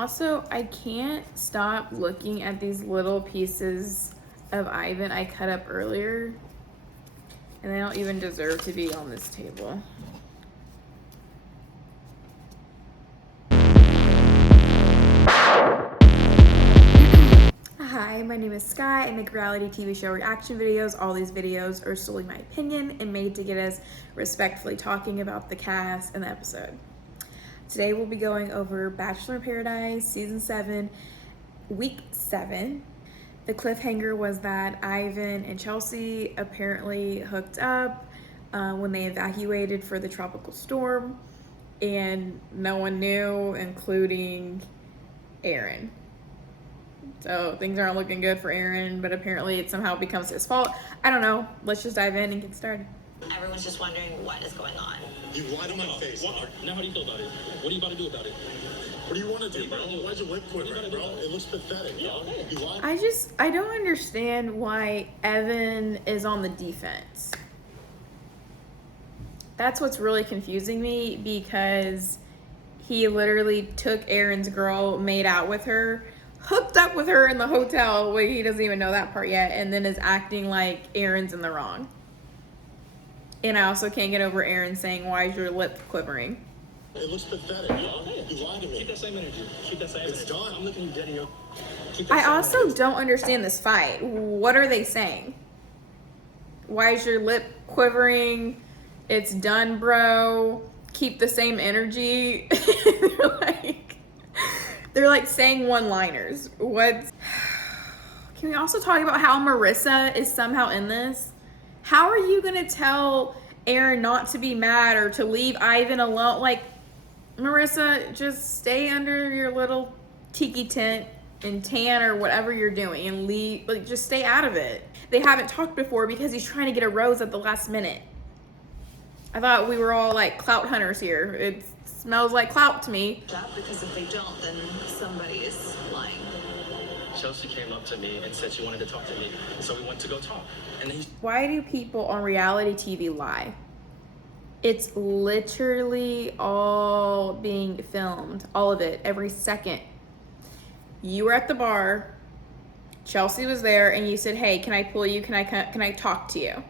Also, I can't stop looking at these little pieces of Ivan I cut up earlier, and they don't even deserve to be on this table. Hi, my name is Sky. I make reality TV show reaction videos. All these videos are solely my opinion and made to get us respectfully talking about the cast and the episode. Today we'll be going over Bachelor in Paradise Season 7, Week 7. The cliffhanger was that Ivan and Chelsea apparently hooked up when they evacuated for the tropical storm, and no one knew, including Aaron. So things aren't looking good for Aaron, but apparently it somehow becomes his fault. I don't know. Let's just dive in and get started. Everyone's just wondering what is going on. You lied on my face. Now how do you feel about it? What are you about to do about it? What do you want to do, bro? Why'd you lip quivering, bro? It looks pathetic. Yeah, okay. You lied? I don't understand why Evan is on the defense. That's what's really confusing me, because he literally took Aaron's girl, made out with her, hooked up with her in the hotel. Wait, he doesn't even know that part yet, and then is acting like Aaron's in the wrong. And I also can't get over Aaron saying, "Why is your lip quivering?" It looks pathetic. Yeah, okay. You lied to me. Keep that same energy. Keep that same It's energy. done. I'm looking you dead in your... Keep that I same also energy. don't understand this fight. What are they saying? Why is your lip quivering? It's done, bro. Keep the same energy. they're like saying one-liners. What? Can we also talk about how Marissa is somehow in this? How are you gonna tell Aaron not to be mad or to leave Ivan alone? Like, Marissa, just stay under your little tiki tent and tan or whatever you're doing and leave. Like, just stay out of it. They haven't talked before because he's trying to get a rose at the last minute. I thought we were all like clout hunters here. It smells like clout to me. Because if they don't, then somebody is lying. Chelsea came up to me and said she wanted to talk to me. So we went to go talk. And then Why do people on reality TV lie? It's literally all being filmed, all of it, every second. You were at the bar, Chelsea was there, and you said, "Hey, can I pull you? Can I talk to you?"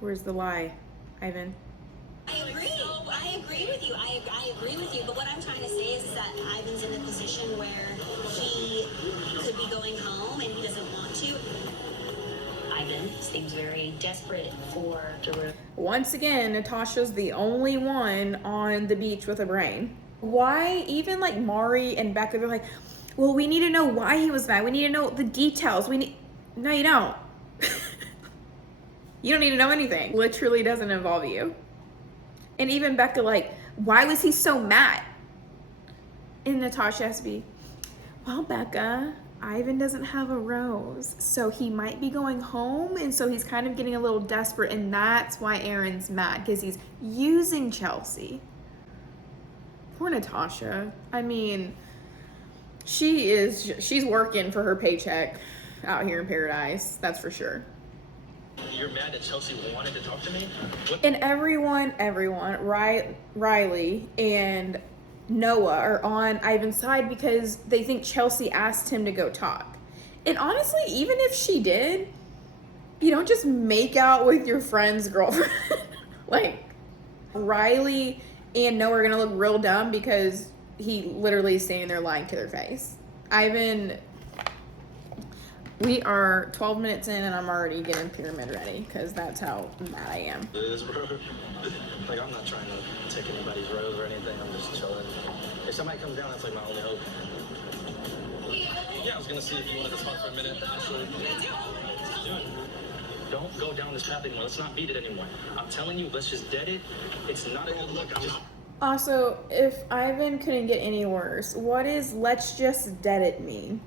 Where's the lie, Ivan? I agree. I agree with you. I agree with you. But what I'm trying to say is that Ivan's in a position where he could be going home and he doesn't want to. Ivan seems very desperate for Daru. Once again, Natasha's the only one on the beach with a brain. Why, even like Mari and Becca, they're like, "Well, we need to know why he was mad. We need to know the details. No, you don't. You don't need to know anything. Literally doesn't involve you." And even Becca, like, "Why was he so mad?" And Natasha has to be, "Well, Becca, Ivan doesn't have a rose, so he might be going home, and so he's kind of getting a little desperate, and that's why Aaron's mad, because he's using Chelsea." Poor Natasha. I mean, she's working for her paycheck out here in paradise, that's for sure. you're mad that Chelsea wanted to talk to me? What? And everyone, Riley and Noah are on Ivan's side because they think Chelsea asked him to go talk. And honestly, even if she did, you don't just make out with your friend's girlfriend. Like, Riley and Noah are gonna look real dumb because he literally is standing there lying to their face. Ivan, we are 12 minutes in and I'm already getting pyramid ready because that's how mad I am. It is, bro. Like, I'm not trying to take anybody's rose or anything. I'm just chilling. If somebody comes down, that's like my only hope. Yeah, I was gonna see if you wanted to talk for a minute. Actually, let's do it. Don't go down this path anymore. Let's not beat it anymore. I'm telling you, let's just dead it. It's not a good look. I'm just... Also, if Ivan couldn't get any worse, what is "let's just dead it" mean?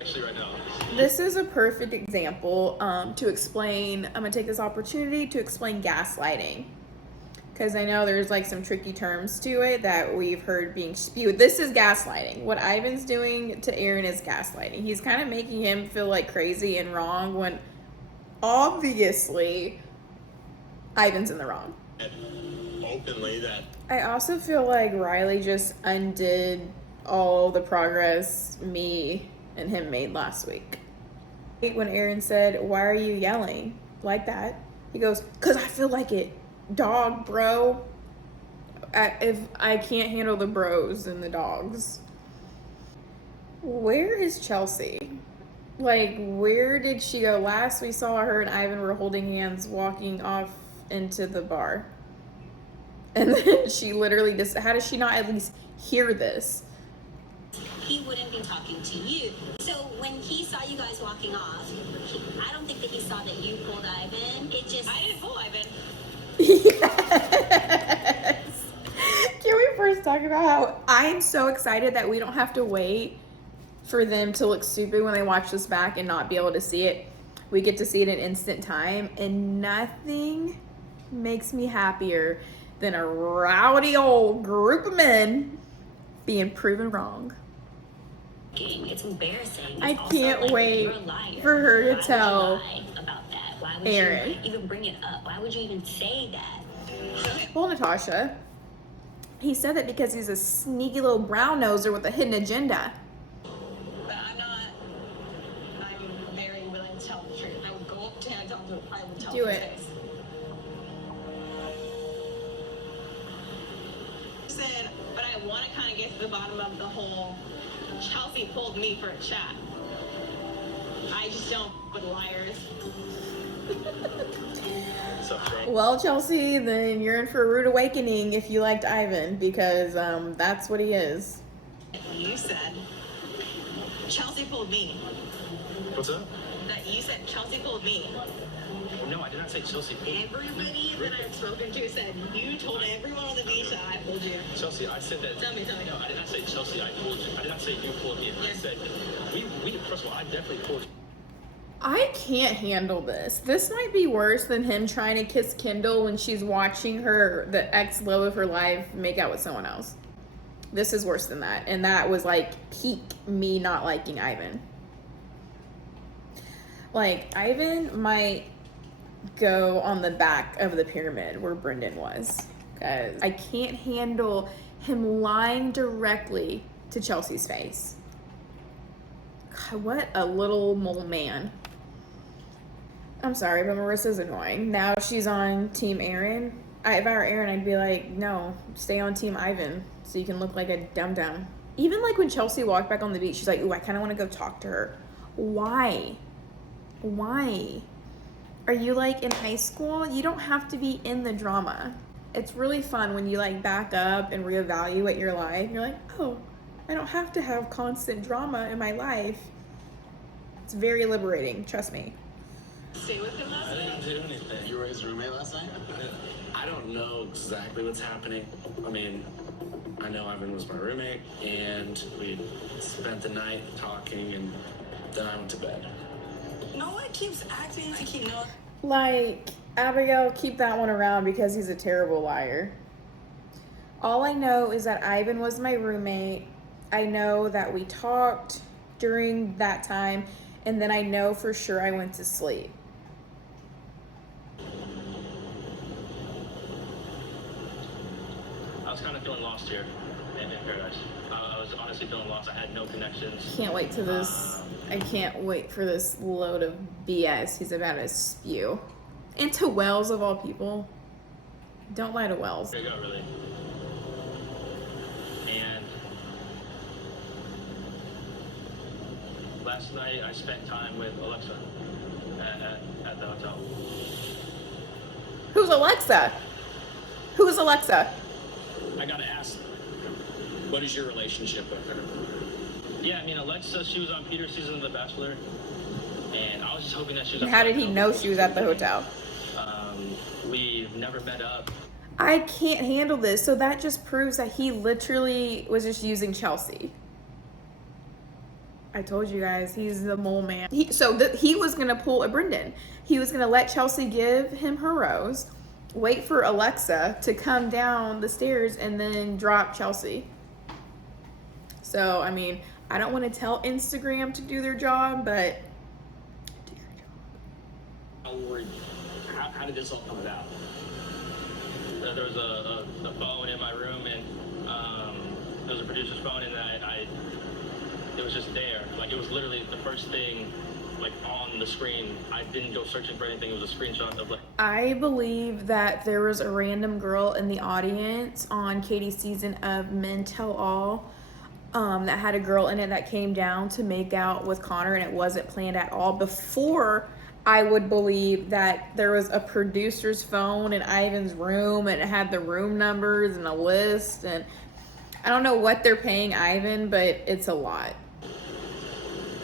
Actually, right now. This is a perfect example to explain. I'm gonna take this opportunity to explain gaslighting, because I know there's like some tricky terms to it that we've heard being spewed. This is gaslighting. What Ivan's doing to Aaron is gaslighting. He's kind of making him feel like crazy and wrong when obviously Ivan's in the wrong. openly that I also feel like Riley just undid all the progress me and him made last week. When Aaron said, "Why are you yelling like that?" He goes, "'Cause I feel like it. Dog, bro." If I can't handle the bros and the dogs. Where is Chelsea? Like, where did she go? Last we saw her and Ivan were holding hands walking off into the bar. And then she literally just, how does she not at least hear this? He wouldn't be talking to you. So when he saw you guys walking off, I don't think that he saw that you pulled Ivan. It just... I didn't pull Ivan. Yes. Can we first talk about how I'm so excited that we don't have to wait for them to look stupid when they watch this back and not be able to see it. We get to see it in instant time, and nothing makes me happier than a rowdy old group of men being proven wrong. It's embarrassing. I Also, can't like, wait you're a liar. for her to Why tell would you lie about that? Why would Aaron. you even bring it up? Why would you even say that? Well, Natasha, he said that because he's a sneaky little brown noser with a hidden agenda. But I'm very willing to tell the truth. I would go up to him and tell him I would tell Do his it. face. Said, but I want to kind of get to the bottom of the whole Chelsea pulled me for a chat. I just don't with liars. What's up, bro? Well, Chelsea, then you're in for a rude awakening if you liked Ivan, because that's what he is. You said Chelsea pulled me. What's up? That you said Chelsea pulled me. No, I did not say Chelsea. Everybody that I've spoken to said you told everyone on the beach that I pulled you. Chelsea, I said that. Tell me. No, I did not say Chelsea, I pulled you. I did not say you pulled me. I said, first of all, I definitely pulled you. I can't handle this. This might be worse than him trying to kiss Kendall when she's watching the ex-love of her life, make out with someone else. This is worse than that. And that was like peak me not liking Ivan. Like, Ivan might go on the back of the pyramid where Brendan was. Because I can't handle him lying directly to Chelsea's face. God, what a little mole man. I'm sorry, but Marissa's annoying. Now she's on Team Aaron. If I were Aaron, I'd be like, no, stay on Team Ivan so you can look like a dum-dum. Even like when Chelsea walked back on the beach, she's like, ooh, I kind of want to go talk to her. Why? Why? Are you like in high school? You don't have to be in the drama. It's really fun when you like back up and reevaluate your life. You're like, oh, I don't have to have constant drama in my life. It's very liberating, trust me. Stay with him last I night? didn't do anything. You were his roommate last night? I don't know exactly what's happening. I mean, I know Ivan was my roommate, and we spent the night talking, and then I went to bed. No one keeps acting like he knows. Like, Abigail, keep that one around because he's a terrible liar. All I know is that Ivan was my roommate. I know that we talked during that time, and then I know for sure I went to sleep. I was kind of feeling lost here in Paradise. I was honestly feeling lost. I had no connections. Can't wait to this. I can't wait for this load of BS he's about to spew. And to Wells, of all people. Don't lie to Wells. There you go, really. And last night I spent time with Alexa at the hotel. Who's Alexa? Who is Alexa? I gotta ask, what is your relationship with her? Yeah, I mean, Alexa, she was on Peter's season of The Bachelor. And I was just hoping that she was And how did he know she was at the hotel? We never met up. I can't handle this. So that just proves that he literally was just using Chelsea. I told you guys, he's the mole man. He was going to pull a Brendan. He was going to let Chelsea give him her rose, wait for Alexa to come down the stairs, and then drop Chelsea. So, I mean, I don't want to tell Instagram to do their job, but do your job. How did this all come about? that there was a phone in my room, and there was a producer's phone, and it was just there. Like, it was literally the first thing, like, on the screen. I didn't go searching for anything. It was a screenshot of, like... I believe that there was a random girl in the audience on Katie's season of Men Tell All that had a girl in it that came down to make out with Connor, and it wasn't planned at all. Before I would believe that there was a producer's phone in Ivan's room, and it had the room numbers and a list, and I don't know what they're paying Ivan, but it's a lot.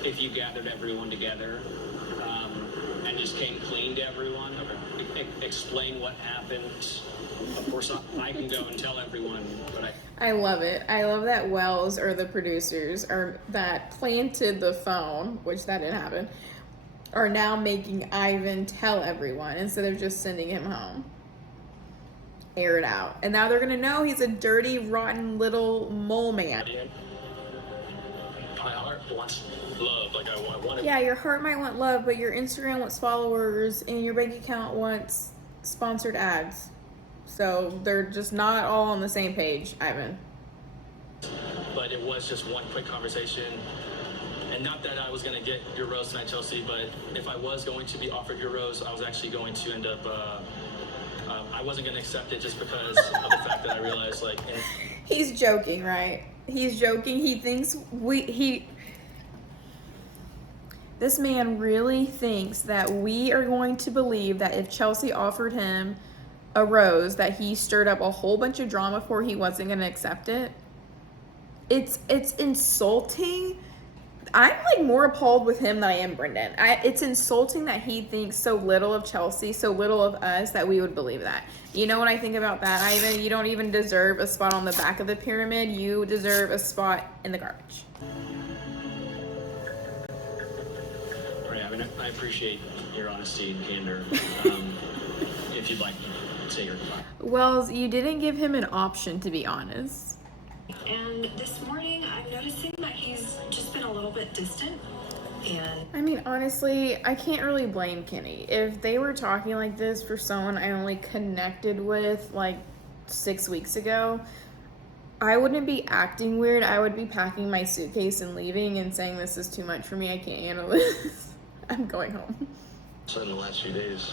If you gathered everyone together and just came clean to everyone, explain what happened. Of course, I can go and tell everyone, but I love it. I love that Wells, or the producers, or that planted the phone, which that didn't happen, are now making Ivan tell everyone instead of just sending him home. Air it out. And now they're going to know he's a dirty, rotten little mole man. My heart wants love. Like, I want it. Yeah, your heart might want love, but your Instagram wants followers and your bank account wants sponsored ads. So they're just not all on the same page, Ivan. But it was just one quick conversation. And not that I was going to get your rose tonight, Chelsea, but if I was going to be offered your rose, I was actually going to end up... I wasn't going to accept it just because of the fact that I realized, like... He's joking, right? He's joking. He thinks this man really thinks that we are going to believe that if Chelsea offered him a rose, that he stirred up a whole bunch of drama before he wasn't going to accept it. It's insulting. I'm like more appalled with him than I am Brendan. It's insulting that he thinks so little of Chelsea, so little of us, that we would believe that. You know what I think about that, Ivan? You don't even deserve a spot on the back of the pyramid. You deserve a spot in the garbage. right, I mean, I appreciate your honesty and candor. If you'd like to say your goodbye. Wells, you didn't give him an option, to be honest. And this morning, I'm noticing that he's just been a little bit distant. And I mean, honestly, I can't really blame Kenny. If they were talking like this for someone I only connected with like 6 weeks ago, I wouldn't be acting weird. I would be packing my suitcase and leaving and saying, this is too much for me. I can't handle this. I'm going home. So in the last few days,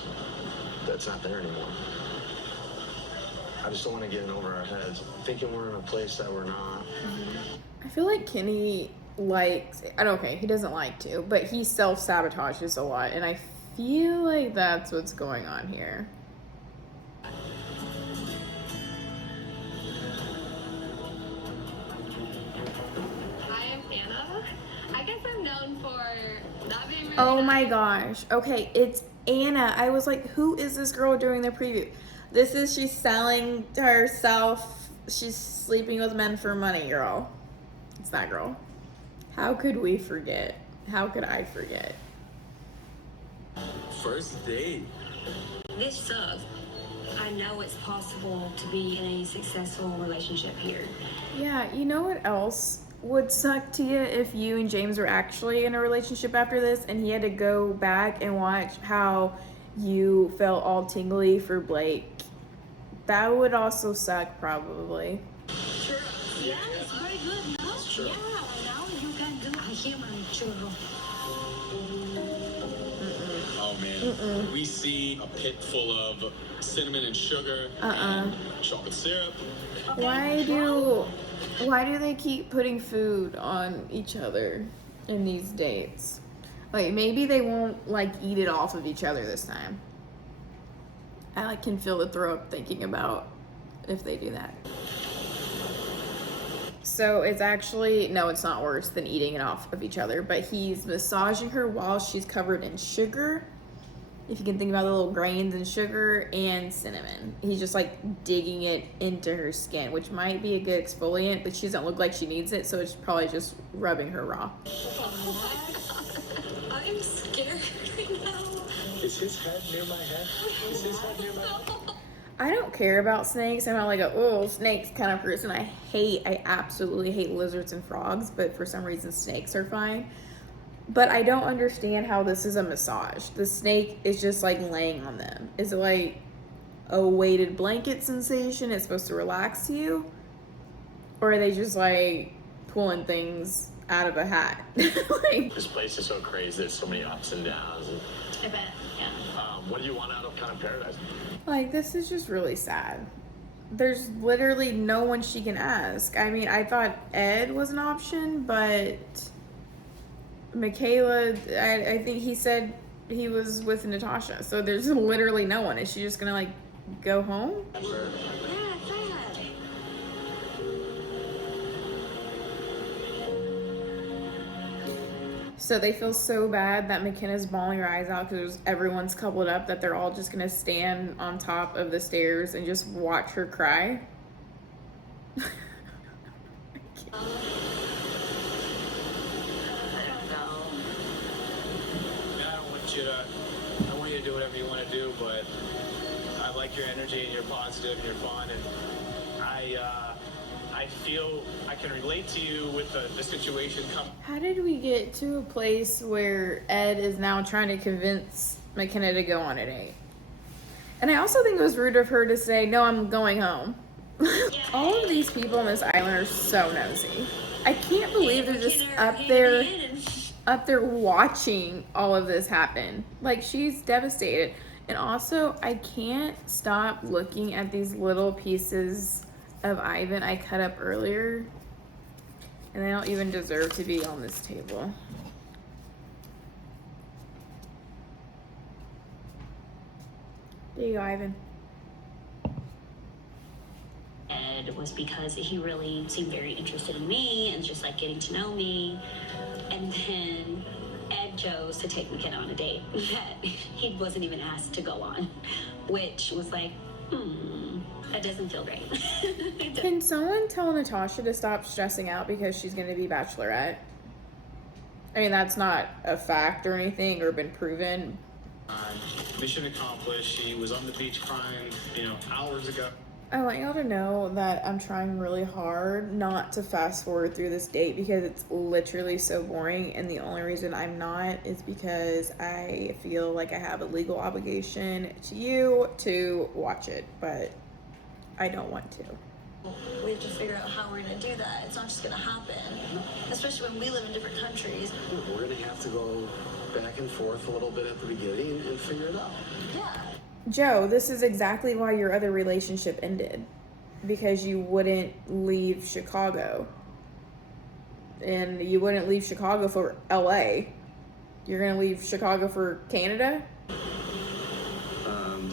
that's not there anymore. I just don't want to get in over our heads, thinking we're in a place that we're not. I feel like Kenny likes, okay, he doesn't like to, but he self-sabotages a lot, and I feel like that's what's going on here. Hi, I'm Anna. I guess I'm known for not being really Oh my nice. gosh. Okay, it's Anna. I was like, who is this girl doing the preview? This is, she's selling to herself. She's sleeping with men for money, girl. It's that girl. How could we forget? How could I forget? First date. This sucks. I know it's possible to be in a successful relationship here. Yeah, you know what else would suck to you if you and James were actually in a relationship after this and he had to go back and watch how you felt all tingly for Blake? That would also suck, probably. Sure. Yeah, it's very good, no? Sure. Yeah, now you can do a human churro. Oh man, we see a pit full of cinnamon and sugar and chocolate syrup. Why do they keep putting food on each other in these dates? Like, maybe they won't like eat it off of each other this time. I like can feel the throw up thinking about if they do that. So it's actually, no, it's not worse than eating it off of each other, but he's massaging her while she's covered in sugar. If you can think about the little grains and sugar and cinnamon. He's just like digging it into her skin, which might be a good exfoliant, but she doesn't look like she needs it, so it's probably just rubbing her raw. I'm scared right now. Is his head near my head? Is his head near my head? I don't care about snakes. I'm not like a snakes kind of person. I absolutely hate lizards and frogs, but for some reason snakes are fine. But I don't understand how this is a massage. The snake is just like laying on them. Is it like a weighted blanket sensation? It's supposed to relax you? Or are they just like pulling things out of a hat? Like, This place is so crazy. There's so many ups and downs. I bet, yeah. What do you want out of kind of paradise? like, this is just really sad. There's literally no one she can ask. I mean, I thought Ed was an option, but Michaela, I think he said he was with Natasha. So there's literally no one. Is she just gonna like go home? Yeah, sad. So they feel so bad that McKenna's bawling her eyes out because everyone's coupled up that they're all just gonna stand on top of the stairs and just watch her cry. I want you to do whatever you want to do, but I like your energy and you're positive and you're fun, and I feel I can relate to you with the situation. How did we get to a place where Ed is now trying to convince McKenna to go on a date? And I also think it was rude of her to say, no, I'm going home. All of these people on this island are so nosy. I can't believe they're just up there watching all of this happen. Like, she's devastated. And also, I can't stop looking at these little pieces of Ivan I cut up earlier. And they don't even deserve to be on this table. There you go, Ivan. Ed was because he really seemed very interested in me and just like getting to know me. And then Ed chose to take McKenna on a date that he wasn't even asked to go on, which was like, that doesn't feel great. Can someone tell Natasha to stop stressing out because she's going to be Bachelorette? I mean, that's not a fact or anything or been proven. Mission accomplished. She was on the beach crying, hours ago. I want y'all to know that I'm trying really hard not to fast forward through this date because it's literally so boring, and the only reason I'm not is because I feel like I have a legal obligation to you to watch it, but I don't want to. We have to figure out how we're going to do that. It's not just going to happen, especially when we live in different countries. We're going to have to go back and forth a little bit at the beginning and figure it out. Yeah. Joe, this is exactly why your other relationship ended. Because you wouldn't leave Chicago. And you wouldn't leave Chicago for LA. You're gonna leave Chicago for Canada?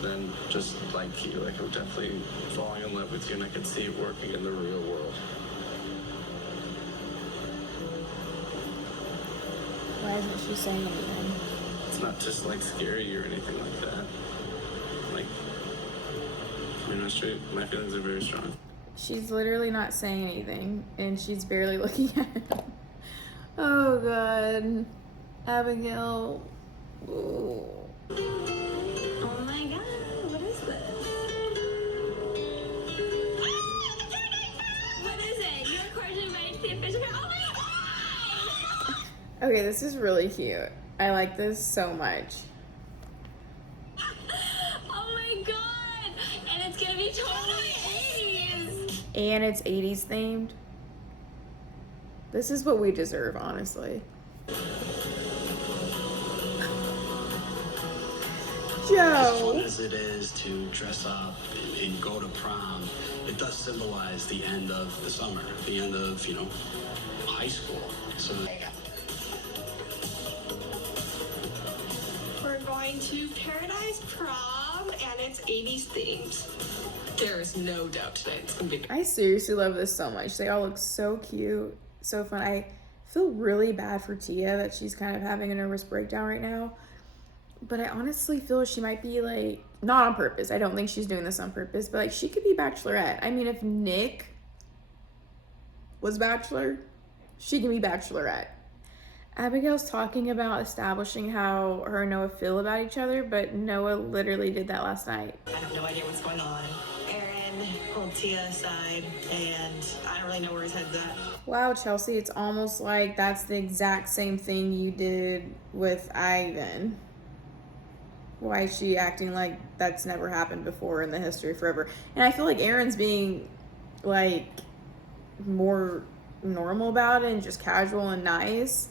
Then just like you, I'm definitely falling in love with you, and I could see it working in the real world. Why isn't she saying anything? It's not just like scary or anything like that. Like, I'm not straight. My feelings are very strong. She's literally not saying anything, and she's barely looking at him. Oh god. Abigail. Ooh. Oh my god, what is this? What is it? Your question made the official. Oh my god! Okay, this is really cute. I like this so much. Oh my god! And it's gonna be totally 80s! And it's 80s themed. This is what we deserve, honestly. As fun Joe. as it is to dress up and go to prom, it does symbolize the end of the summer, the end of, high school. So We're going to Paradise Prom, and it's 80s themed. There is no doubt today it's gonna be. I seriously love this so much. They all look so cute, so fun. I feel really bad for Tia that she's kind of having a nervous breakdown right now. But I honestly feel she might be like, not on purpose. I don't think she's doing this on purpose, but like she could be Bachelorette. I mean, if Nick was Bachelor, she can be Bachelorette. Abigail's talking about establishing how her and Noah feel about each other, but Noah literally did that last night. I have no idea what's going on. Aaron pulled Tia aside, and I don't really know where his head's at. Wow, Chelsea, it's almost like that's the exact same thing you did with Ivan. Why is she acting like that's never happened before in the history of forever? And I feel like Aaron's being like more normal about it and just casual and nice.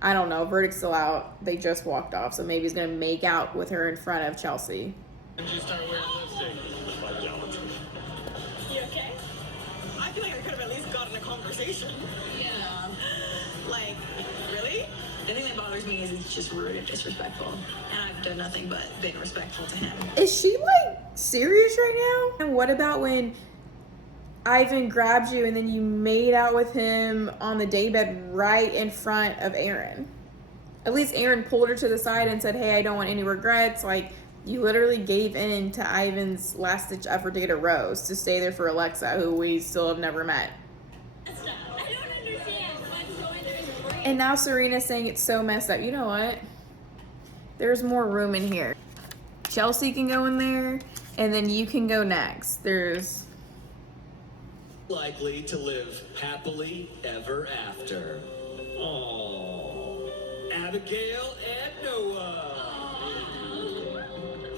I don't know. Verdict's still out. They just walked off, so maybe he's gonna make out with her in front of Chelsea. When did you start wearing lipstick? You okay? I feel like I could have at least gotten a conversation. Yeah. Like, really? The thing that bothers me is it's just rude and disrespectful. And I've done nothing but been respectful to him. Is she like serious right now? And what about when Ivan grabbed you and then you made out with him on the daybed right in front of Aaron? At least Aaron pulled her to the side and said, hey, I don't want any regrets. Like, you literally gave in to Ivan's last ditch effort to get a rose to stay there for Alexa, who we still have never met. I don't understand what's going through his brain. And now Serena's saying it's so messed up. You know what? There's more room in here. Chelsea can go in there, and then you can go next. There's Likely to live happily ever after. Aww. Abigail and Noah.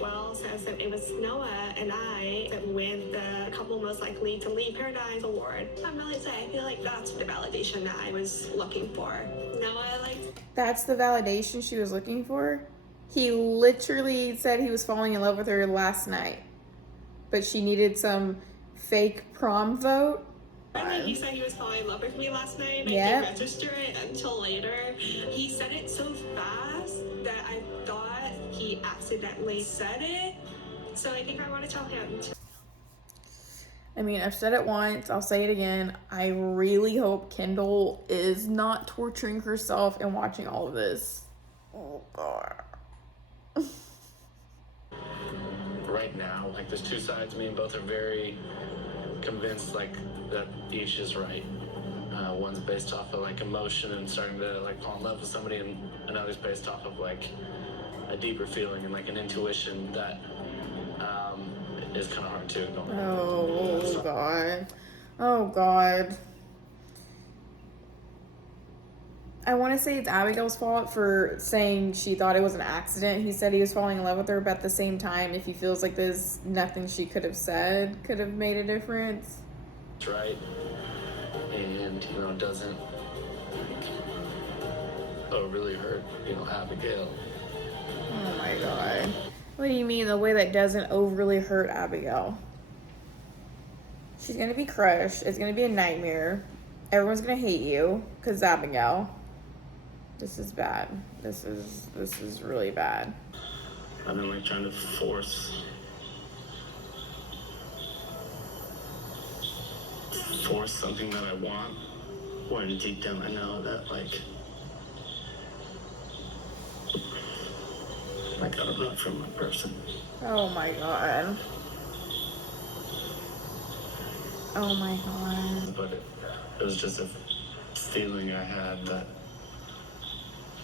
Well, says that it was Noah and I that win the couple most likely to leave Paradise award. I'm really saying I feel like that's the validation that I was looking for. Noah, like, that's the validation she was looking for. He literally said he was falling in love with her last night, but she needed some fake prom vote. I mean, he said he was falling in love with me last night. Yep. I didn't register it until later. He said it so fast that I thought he accidentally said it. So I think I want to tell him. I mean, I've said it once, I'll say it again. I really hope Kendall is not torturing herself and watching all of this. Oh, God. Right now, like, there's two sides to me, and both are very convinced, like, that each is right. One's based off of, like, emotion and starting to, like, fall in love with somebody, and another's based off of, like, a deeper feeling and, like, an intuition that is kind of hard to ignore. Oh, God. Oh, God. I want to say it's Abigail's fault for saying she thought it was an accident. He said he was falling in love with her, but at the same time, if he feels like there's nothing she could have said could have made a difference. That's right. And, you know, it doesn't really hurt, you know, Abigail. Oh, my God. What do you mean the way that doesn't overly hurt Abigail? She's going to be crushed. It's going to be a nightmare. Everyone's going to hate you because Abigail. This is bad. This is really bad. I've been, like, trying to force something that I want, when deep down I know that, like, I gotta run from a person. Oh my God. Oh my God. But it was just a feeling I had that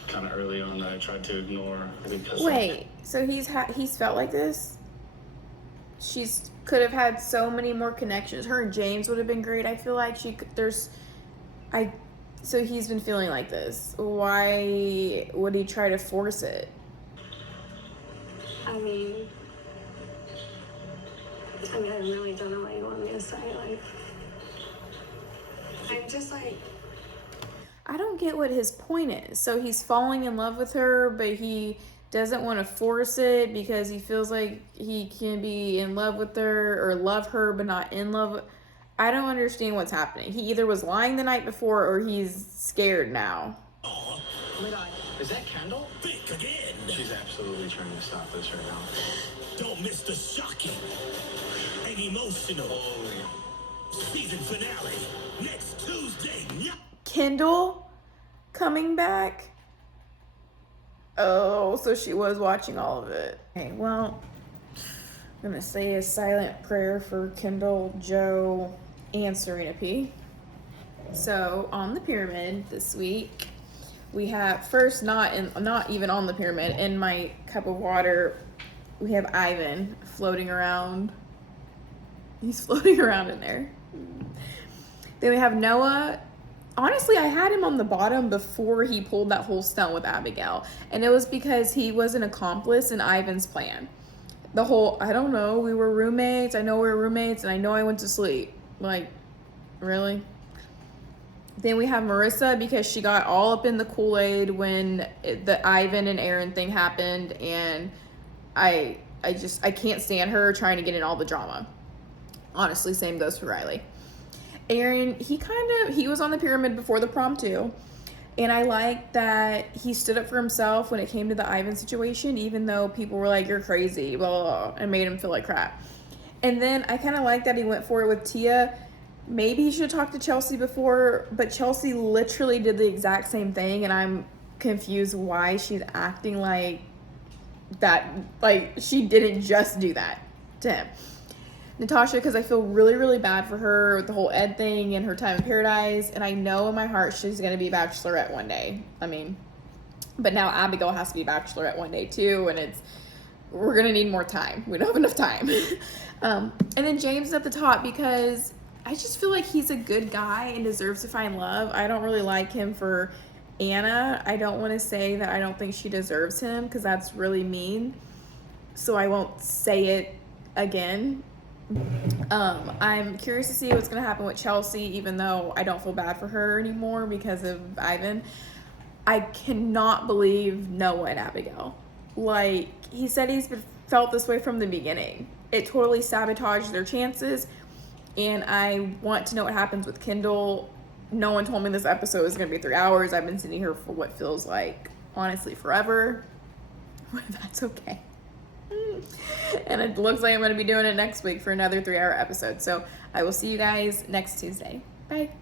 kind of early on that I tried to ignore because. Wait, so he's felt like this? She's could have had so many more connections. Her and James would have been great. I feel like so he's been feeling like this. Why would he try to force it? I mean, I really don't know what you want me to say. Like, I'm just like, I don't get what his point is. So he's falling in love with her, but he doesn't want to force it because he feels like he can be in love with her or love her but not in love. I don't understand what's happening. He either was lying the night before or he's scared now. Oh my God, is that Kendall? Think again. She's absolutely trying to stop this right now. Don't miss the shocking and emotional season finale next Tuesday. Kendall coming back? Oh, so she was watching all of it. Okay, well, I'm gonna say a silent prayer for Kendall, Joe, and Serena P. So on the pyramid this week, we have first not even on the pyramid, in my cup of water, we have Ivan floating around. He's floating around in there. Then we have Noah honestly, I had him on the bottom before he pulled that whole stunt with Abigail. And it was because he was an accomplice in Ivan's plan. The whole, I don't know, we were roommates, I know we were roommates, and I know I went to sleep. Like, really? Then we have Marissa because she got all up in the Kool-Aid when the Ivan and Aaron thing happened, and I can't stand her trying to get in all the drama. Honestly, same goes for Riley. Aaron, he was on the pyramid before the prom too. And I like that he stood up for himself when it came to the Ivan situation, even though people were like, you're crazy, blah, blah, blah, and made him feel like crap. And then I kind of like that he went for it with Tia. Maybe he should have talked to Chelsea before, but Chelsea literally did the exact same thing, and I'm confused why she's acting like that, like she didn't just do that to him. Natasha, because I feel really, really bad for her with the whole Ed thing and her time in paradise, and I know in my heart she's going to be Bachelorette one day. I mean, but now Abigail has to be Bachelorette one day too, and we're going to need more time. We don't have enough time. And then James is at the top because I just feel like he's a good guy and deserves to find love. I don't really like him for Anna. I don't want to say that I don't think she deserves him because that's really mean. So I won't say it again. I'm curious to see what's going to happen with Chelsea, even though I don't feel bad for her anymore because of Ivan. I cannot believe Noah and Abigail. Like, he said felt this way from the beginning. It totally sabotaged their chances, and I want to know what happens with Kendall. No one told me this episode was going to be 3 hours. I've been sitting here for what feels like, honestly, forever. But that's okay. And it looks like I'm going to be doing it next week for another 3-hour episode. So I will see you guys next Tuesday. Bye.